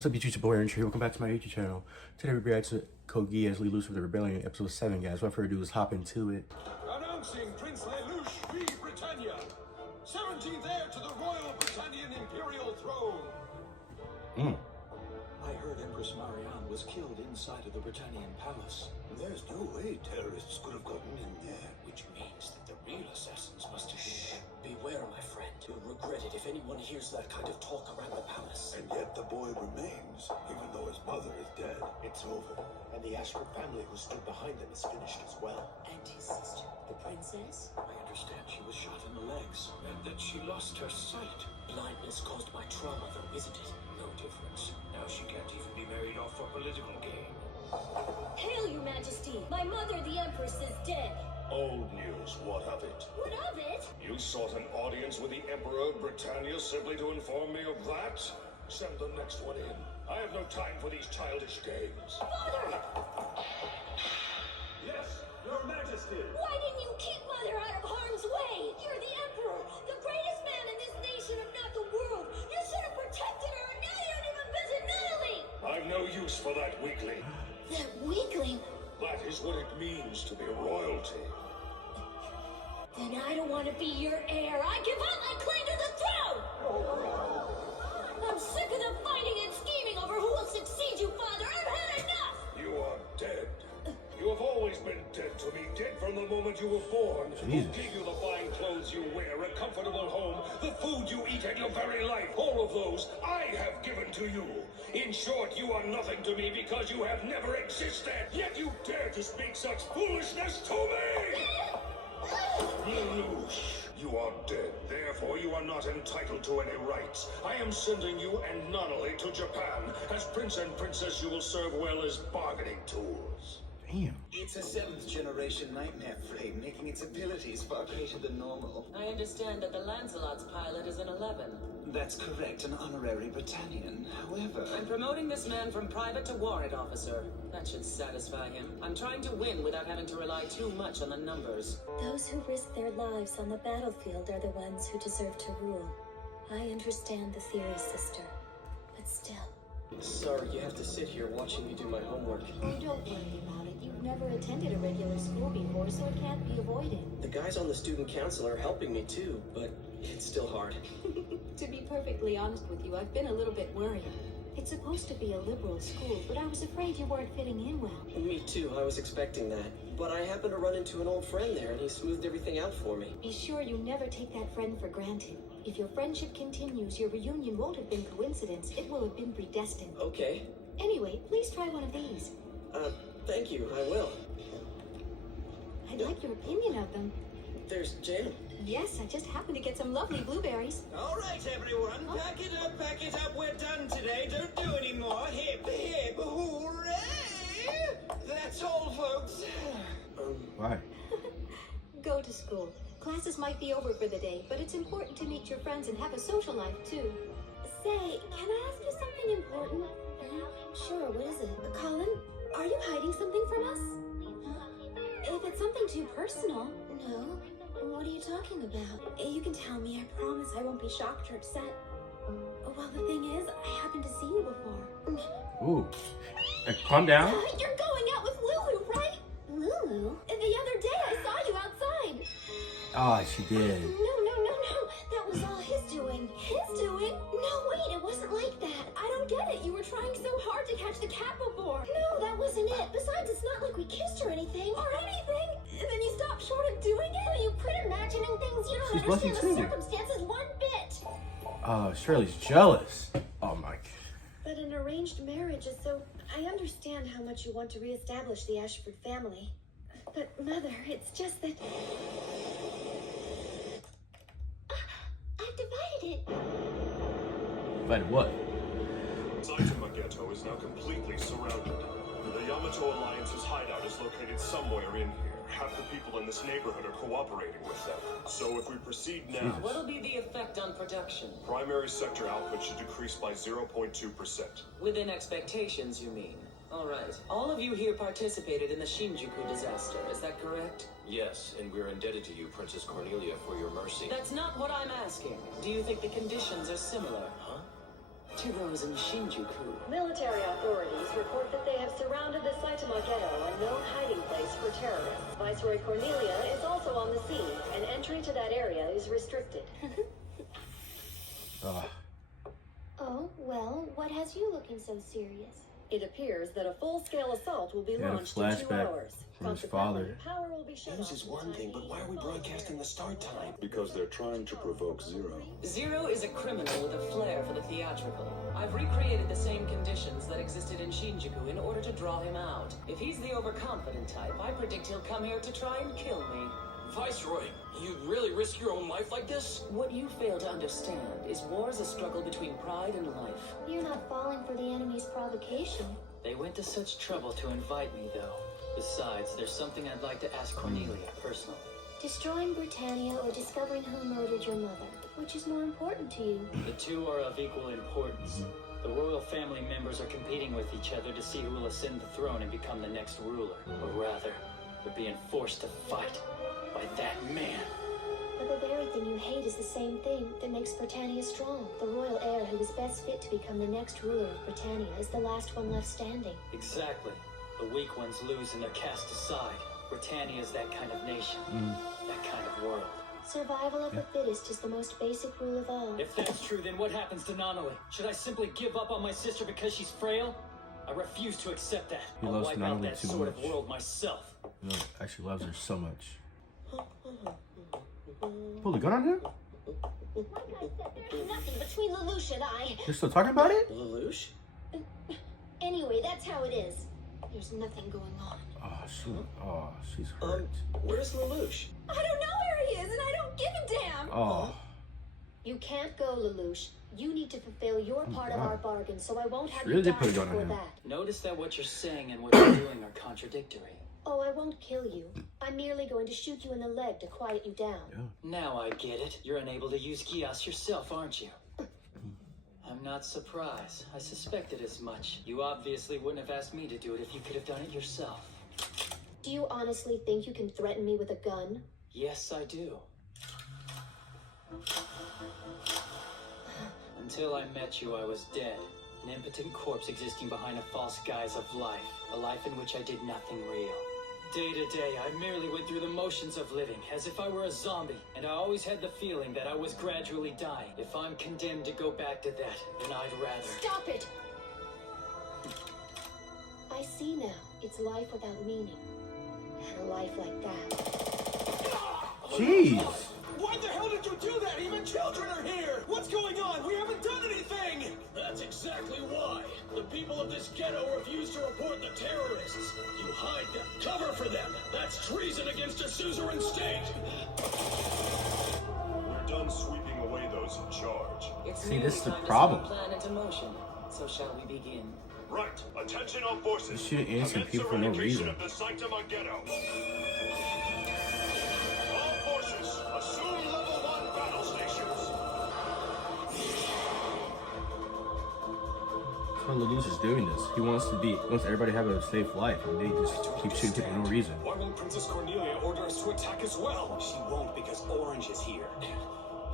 What's up, YouTube boy and welcome back to my YouTube channel. Today we react to codegeass Lelouch with the Rebellion, episode 7, guys. What I've heard to do is hop into it. Announcing Prince Lelouch v. Britannia, 17th heir to the royal Britannian imperial throne. I heard Empress Marianne was killed inside of the Britannian palace. There's no way terrorists could have gotten in there. Which means that the real assassins must have been. Beware, my friend. You'll regret it if anyone hears that kind of talk around the palace. And yet the boy remains, even though his mother is dead. It's over. And the Ashford family who stood behind them is finished as well. And his sister, the princess? I understand she was shot in the legs, and that she lost her sight. Blindness caused by trauma, though, isn't it? No difference. Now she can't even be married off for political gain. Hail, your majesty! My mother, the empress, is dead! Old news, what of it? What of it? You sought an audience with the Emperor of Britannia simply to inform me of that? Send the next one in. I have no time for these childish games. Father! Yes, your majesty! Why didn't you keep mother out of harm's way? You're the emperor, the greatest man in this nation, if not the world. You should have protected her, and now you don't even visit Natalie! I've no use for that weakling. That weakling? That is what it means to be royalty. Then I don't want to be your heir. I give up my claim to the throne! I'm sick of them fighting and scheming over who will succeed you, Father. I've had enough! You are dead. You have always been dead to me, dead from the moment you were born. Jesus. Who gave you the fine clothes you wear, a comfortable home, the food you eat, and your very life? All of those I have given to you. In short, you are nothing to me because you have never existed. Yet you dare to speak such foolishness to me! Lelouch, you are dead. Therefore, you are not entitled to any rights. I am sending you and Nonally to Japan. As prince and princess, you will serve well as bargaining tools. Damn. It's a 7th generation nightmare frame, making its abilities far greater than normal. I understand that the Lancelot's pilot is an 11. That's correct, an honorary Britannian. However, I'm promoting this man from private to warrant officer. That should satisfy him. I'm trying to win without having to rely too much on the numbers. Those who risk their lives on the battlefield are the ones who deserve to rule. I understand the theory, sister, but still. Sorry, you have to sit here watching me do my homework. Oh, don't worry about it. You've never attended a regular school before, so it can't be avoided. The guys on the student council are helping me too, but it's still hard. To be perfectly honest with you, I've been a little bit worried. It's supposed to be a liberal school, but I was afraid you weren't fitting in well. Me too, I was expecting that. But I happened to run into an old friend there, and he smoothed everything out for me. Be sure you never take that friend for granted. If your friendship continues, your reunion won't have been coincidence. It will have been predestined. Okay. Anyway, please try one of these. Thank you, I will. I'd like your opinion of them. There's jam. Yes, I just happened to get some lovely blueberries. all right, everyone, pack it up. We're done today. Don't do any more. Hip, hip, hooray! That's all, folks. Why? Go to school. Classes might be over for the day, but it's important to meet your friends and have a social life, too. Say, can I ask you something important? Sure, what is it? Colin, are you hiding something from us? If it's something too personal. No. What are you talking about? You can tell me. I promise I won't be shocked or upset. Well, the thing is, I happened to see you before. Ooh. Calm down. You're going out with Lulu, right? Lulu? The other day I saw you outside. Ah, she did. No. That was all his doing. His doing? No, wait, it wasn't like that. I don't get it. You were trying so hard to catch the cat before. No, that wasn't it. Besides, it's not like we kissed or anything. And then you stopped short of doing it? You quit imagining things. You don't She's blushing understand the too. circumstances one bit. Oh, Shirley's jealous. Oh my. But an arranged marriage is so... I understand how much you want to reestablish the Ashford family. But, Mother, it's just that... I've divided it. But what? Saitama Ghetto is now completely surrounded. The Yamato Alliance's hideout is located somewhere in here. Half the people in this neighborhood are cooperating with them. So if we proceed now, What'll be the effect on production? primary sector output should decrease by 0.2%. Within expectations, you mean? All right. All of you here participated in the Shinjuku disaster, is that correct? Yes, and we're indebted to you, Princess Cornelia, for your mercy. That's not what I'm asking. Do you think the conditions are similar? Huh? to those in Shinjuku. Military authorities report that they have surrounded the Saitama Ghetto, a known hiding place for terrorists. Viceroy Cornelia is also on the scene, and entry to that area is restricted. Oh, well, what has you looking so serious? It appears that a full-scale assault will be Yeah, a launched in 2 flashback hours. from his Consequently, father. power will be shut News off is for one the thing, time but why are we being. broadcasting the start time? Because they're trying to provoke Zero. Zero is a criminal with a flair for the theatrical. I've recreated the same conditions that existed in Shinjuku in order to draw him out. If he's the overconfident type, I predict he'll come here to try and kill me. Viceroy, you'd really risk your own life like this? What you fail to understand is war is a struggle between pride and life. You're not falling for the enemy's provocation. They went to such trouble to invite me, though. Besides, there's something I'd like to ask Cornelia personally. Destroying Britannia or discovering who murdered your mother? Which is more important to you? The two are of equal importance. The royal family members are competing with each other to see who will ascend the throne and become the next ruler. Or rather, they're being forced to fight by that man. But the very thing you hate is the same thing that makes Britannia strong. The royal heir who is best fit to become the next ruler of Britannia is the last one left standing. Exactly. The weak ones lose and they're cast aside. Britannia is that kind of nation. That kind of world. Survival of the fittest is the most basic rule of all. If that's true, then what happens to Nanali? Should I simply give up on my sister because she's frail? I refuse to accept that. He I'll loves wipe out Nanali that too sort of much. world myself. You know, actually loves her so much. Pull the gun on him? Like I said, there's nothing between Lelouch and I. They're still talking about it? Lelouch? Anyway, that's how it is. There's nothing going on. She's hurt. Where's Lelouch? I don't know where he is, and I don't give a damn. Oh, You can't go, Lelouch. You need to fulfill your part of our bargain, so I won't have really you did die put a gun on before him. that. Notice that what you're saying and what you're doing are contradictory. Oh, I won't kill you. I'm merely going to shoot you in the leg to quiet you down. Now I get it. You're unable to use Geass yourself, aren't you? I'm not surprised. I suspected as much. You obviously wouldn't have asked me to do it if you could have done it yourself. Do you honestly think you can threaten me with a gun? Yes, I do. Until I met you, I was dead. An impotent corpse existing behind a false guise of life. A life in which I did nothing real. Day to day, I merely went through the motions of living, as if I were a zombie, and I always had the feeling that I was gradually dying. If I'm condemned to go back to that, then I'd rather... Stop it! I see now. It's life without meaning. And a life like that. jeez. Why the hell did you do that? Even children are here! What's going on? We haven't done anything! That's exactly why. The people of this ghetto refuse to report the terrorists. You hide them, cover for them. That's treason against a suzerain state. We're done sweeping away those in charge. It's See, nearly this is the time to problem. set the plan into motion. So shall we begin? Right. Attention all forces. He's shooting innocent Commence people for no eradication reason. of the Saitama Ghetto. All forces, assume level 1 battle stations. That's why Lelouch is doing this. He wants everybody to have a safe life, and they just keep shooting people for no reason. Why won't Princess Cornelia order us to attack as well? She won't because Orange is here.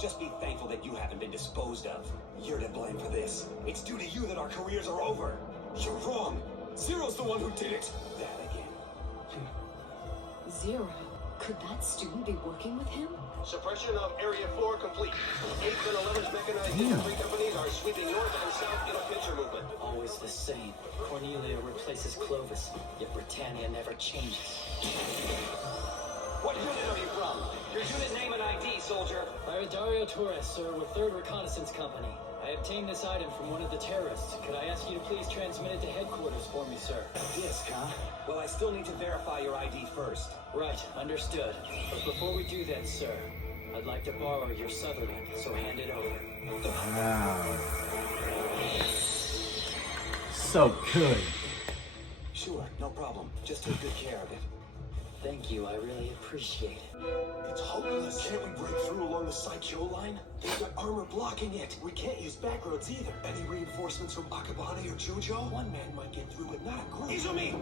Just be thankful that you haven't been disposed of. You're to blame for this. It's due to you that our careers are over. You're wrong. Zero's the one who did it. That again. Zero. Could that student be working with him? Suppression of Area 4 complete. 8th and 11th Mechanized Infantry Companies are sweeping north and south in a pincer movement. Always the same. Cornelia replaces Clovis, yet Britannia never changes. What unit are you from? Your unit name and ID, soldier. Dario Torres, sir, with 3rd Reconnaissance Company. I obtained this item from one of the terrorists. Could I ask you to please transmit it to headquarters for me, sir? Yes, huh? Well, I still need to verify your ID first. Right, understood. But before we do that, sir, I'd like to borrow your Sutherland, so hand it over. Wow. So good. Sure, no problem. Just take good care of it. Thank you, I really appreciate it. It's hopeless. Can't we break through along the Saikyo line? They've got armor blocking it. We can't use back roads either. Any reinforcements from Akabane or Chujo? One man might get through, but not a group. Izumi!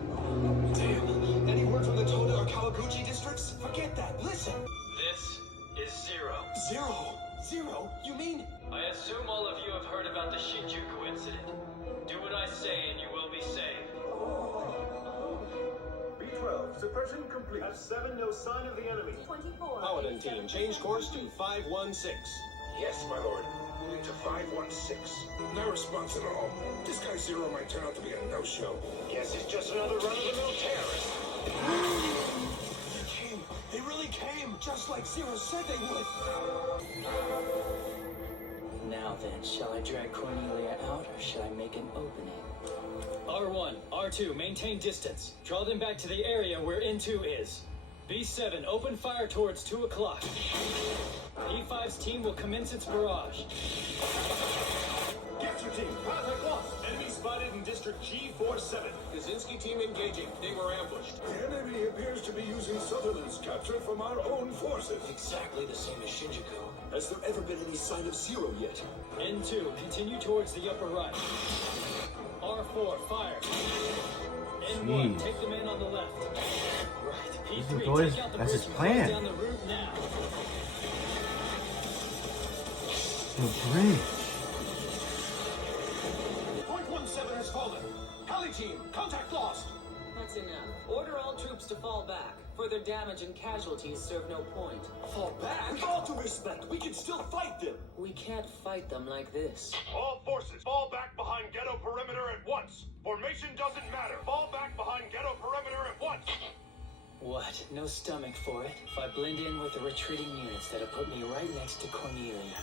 Damn. Any word from the Toda or Kawaguchi districts? Forget that. Listen. This is Zero. Zero? You mean? I assume assume all of you have heard about the Shinjuku incident. Do what I say and you will be saved. B12, suppression complete. F7, no sign of the enemy. 24. Paladin team, change course to 516. Yes, my lord. Moving to 516. No response at all. This guy Zero might turn out to be a no-show. Guess he's just another run-of-the-mill terrorist. They came. They really came, just like Zero said they would. Now then, shall I drag Cornelia out or shall I make an opening? R1, R2, maintain distance. Draw them back to the area where N2 is. B7, open fire towards 2 o'clock. P5's team will commence its barrage. Get your team. Contact lost. Enemy spotted in District G47. Kaczynski team engaging. They were ambushed. The enemy appears to be using Sutherland's capture from our own forces. Exactly the same as Shinjuku. Has there ever been any sign of Zero yet? N2, continue towards the upper right. R4, fire. N1, take the man on the left. Right, P3, boys, take out the that's his bridge and plan. close down the route now. The bridge. Point 17 has fallen. Heli team, contact lost. That's enough. Order all troops to fall back. Further damage and casualties serve no point. Fall back? With all due respect, we can still fight them. We can't fight them like this. All forces, fall back behind ghetto perimeter at once. Formation doesn't matter. Fall back behind ghetto perimeter at once. What? No stomach for it? If I blend in with the retreating units, that'll put me right next to Cornelia.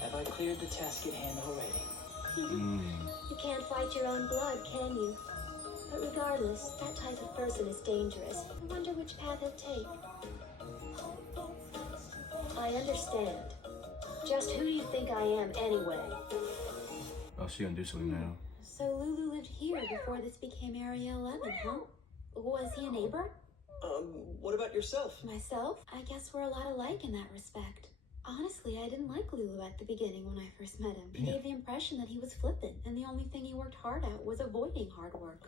Have I cleared the task at hand already? You can't fight your own blood, can you? But regardless, that type of person is dangerous. I wonder which path he'll take. I understand. Just who do you think I am, anyway? Oh, she gonna do something now. So Lulu lived here before this became Area 11, huh? Was he a neighbor? What about yourself? Myself? I guess we're a lot alike in that respect. Honestly, I didn't like Lulu at the beginning when I first met him. He gave the impression that he was flippant, and the only thing he worked hard at was avoiding hard work.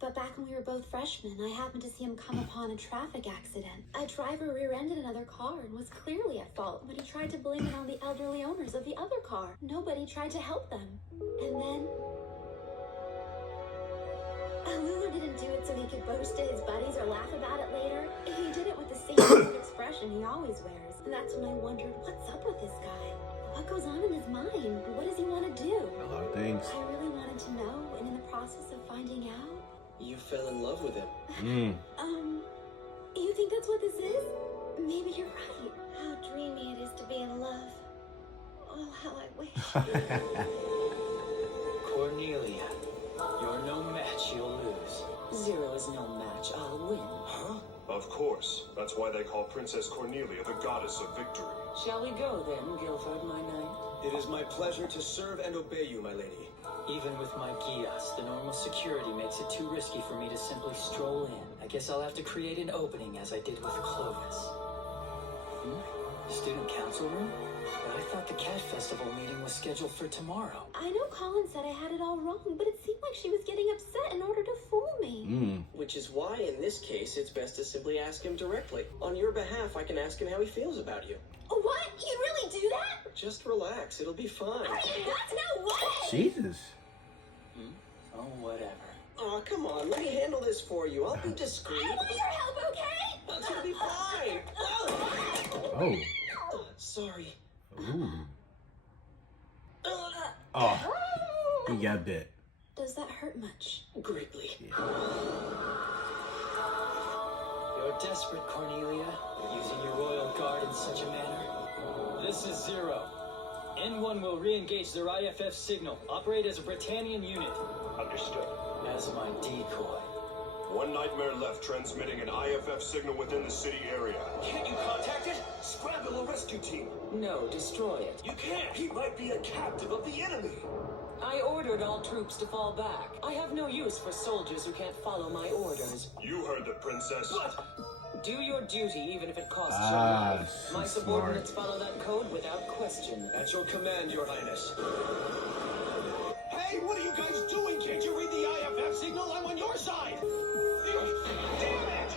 But back when we were both freshmen, I happened to see him come upon a traffic accident. A driver rear-ended another car and was clearly at fault, but he tried to blame it on the elderly owners of the other car. Nobody tried to help them. And then... Lulu didn't do it so he could boast to his buddies or laugh about it later. He did it with the same sort of expression he always wears. And that's when I wondered, what's up with this guy? What goes on in his mind? What does he want to do? A lot of things. I really wanted to know, and in the process of finding out... You fell in love with him. You think that's what this is? Maybe you're right. How dreamy it is to be in love. Oh, how I wish. Cornelia, you're no match, you'll lose. Zero is no match. I'll win. Huh? Of course. That's why they call Princess Cornelia the goddess of victory. Shall we go then, Guilford, my knight? It is my pleasure to serve and obey you, my lady. Even with my Geass, the normal security makes it too risky for me to simply stroll in. I guess I'll have to create an opening as I did with Clovis. Student council room? But I thought the Cat Festival meeting was scheduled for tomorrow. I know Colin said I had it all wrong, but it seemed like she was getting upset in order to fool me. Which is why, in this case, it's best to simply ask him directly. On your behalf, I can ask him how he feels about you. What? You really do that? Just relax, it'll be fine. Are you nuts? No way! Jesus. Oh, whatever. Aw, come on, let me handle this for you. I'll be discreet. I want your help, okay? It's gonna be fine. Oh. Sorry. Ooh. Oh. He got bit. Does that hurt much? Greatly. You're desperate, Cornelia, using your royal guard in such a manner. This is Zero. N1 will re-engage their IFF signal. Operate as a Britannian unit. Understood. As my decoy. One nightmare left transmitting an IFF signal within the city area. Can't you contact it? Scramble a rescue team. No, destroy it. You can't. He might be a captive of the enemy. I ordered all troops to fall back. I have no use for soldiers who can't follow my orders. You heard the princess. What? Do your duty, even if it costs your Ah, life. so My subordinates follow that code without question. At your command, Your Highness. Hey, what are you guys doing? Can't you read the IFF signal? I'm on your side. Damn it!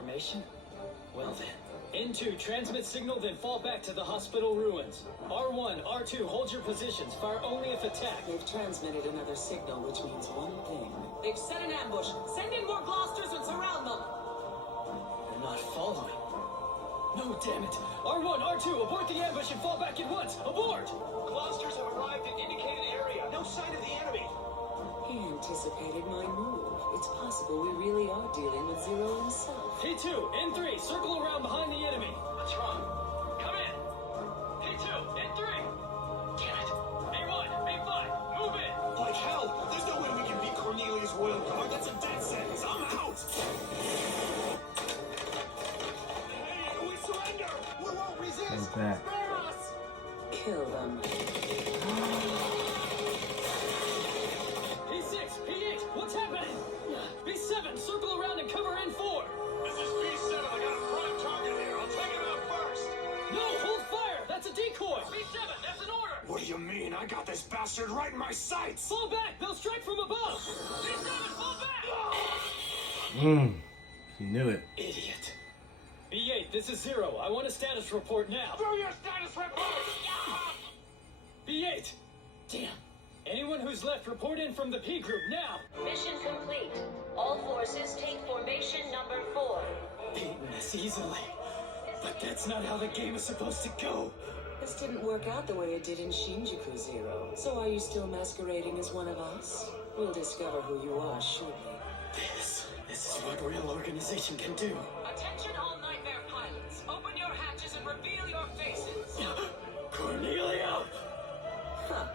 information? Well then. N2, transmit signal, then fall back to the hospital ruins. R1, R2, hold your positions. Fire only if attacked. They've transmitted another signal, which means one thing. They've set an ambush. Send in more blasters and surround them. They're not following. No, damn it. R1, R2, abort the ambush and fall back at once. Abort! Clusters have arrived in indicated area. No sign of the enemy. He anticipated my move. It's possible we really are dealing with Zero himself. P2, N3, circle around behind the enemy. What's wrong? Come in. P2, N3. Damn it. A1, A5, move in. Like hell! There's no way we can beat Cornelia's royal guard. That's a death sentence. I'm out! Hey, we surrender! We won't resist! How's that? Spare us! Kill them. P6, P8, what's happening? B7, circle around and cover N4. This is B7. I got a prime target here. I'll take him out first. No, hold fire. That's a decoy. B7, that's an order. What do you mean? I got this bastard right in my sights! Fall back. They'll strike from above. B7, fall back. He knew it. Idiot. B8, this is Zero. I want a status report now. Through your status report. B8. Damn. Anyone who's left, report in from the P group now. Mission complete. All forces take formation number 4. Beaten this easily. But that's not how the game is supposed to go. This didn't work out the way it did in Shinjuku, Zero. So are you still masquerading as one of us? We'll discover who you are shortly. This is what real organization can do. Attention all Nightmare pilots. Open your hatches and reveal your faces. Cornelia! Huh.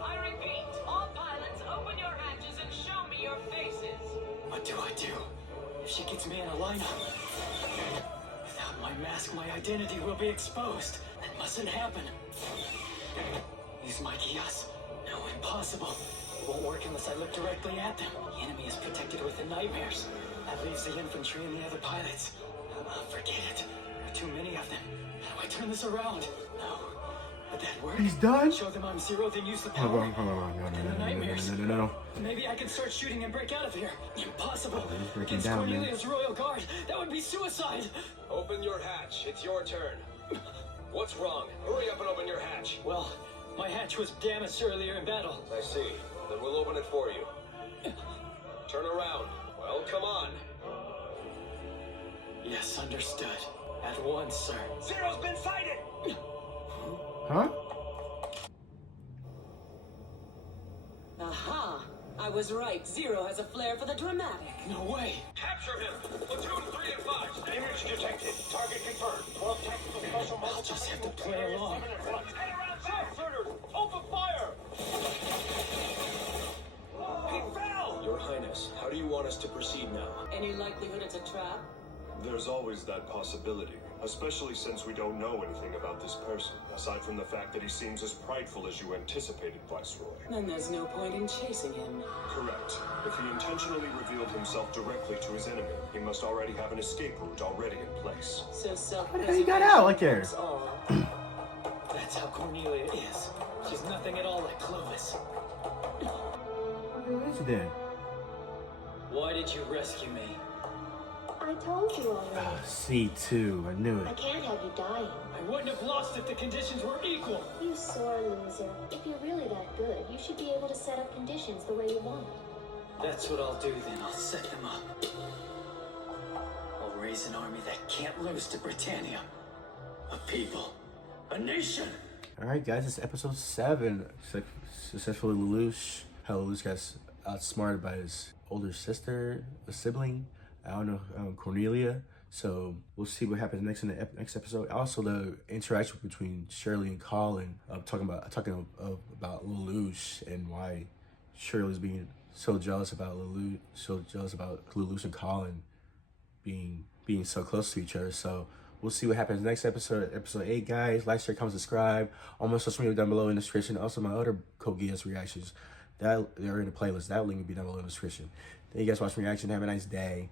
I repeat, all pilots, open your hatches and show me your faces. What do I do? If she gets me in a lineup. Without my mask, my identity will be exposed. That mustn't happen. Use my Geass. No, impossible. It won't work unless I look directly at them. The enemy is protected with the nightmares. That leaves the infantry and the other pilots. Forget it. There are too many of them. How do I turn this around? No. Would that work? He's done? Show them I'm Zero, then use the power. Hold on. No. Maybe I can start shooting and break out of here. Impossible. He's breaking Against down, man. Cornelia's royal guard. That would be suicide. Open your hatch. It's your turn. What's wrong? Hurry up and open your hatch. Well, my hatch was damaged earlier in battle. I see. Then we'll open it for you. Turn around. Well, come on. Yes, understood. At once, sir. Zero's been sighted! Huh? Aha! I was right. Zero has a flair for the dramatic. No way. Capture him! Platoon 3 and 5. Image detected. Target confirmed. 12 tactical special I'll just have to play along. Head around sharpshooters! Open fire! He fell! Your Highness, how do you want us to proceed now? Any likelihood it's a trap? There's always that possibility, especially since we don't know anything about this person, aside from the fact that he seems as prideful as you anticipated, Viceroy. Then there's no point in chasing him. Correct. If he intentionally revealed himself directly to his enemy, he must already have an escape route already in place. So self How he got out like there? That's how Cornelia is. She's nothing at all like Clovis. Who is then? Why did you rescue me? I told you already. C2, I knew I it. can't have you dying. I wouldn't have lost if the conditions were equal. You sore loser. If you're really that good, you should be able to set up conditions the way you want. That's what I'll do then. I'll set them up. I'll raise an army that can't lose to Britannia. A people. A nation. Alright guys, it's episode 7. Successfully Lelouch. How Lelouch got outsmarted by his older sister, a sibling. I don't know, Cornelia. So we'll see what happens next in the next episode. Also, the interaction between Shirley and Colin, talking about Lelouch and why Shirley's being so jealous about Lelouch and Colin being so close to each other. So we'll see what happens next episode, episode 8, guys. Like, share, comment, subscribe. All my social media down below in the description. Also, my other codegeass reactions that they're in the playlist. That link will be down below in the description. Thank you guys for watching reaction. Have a nice day.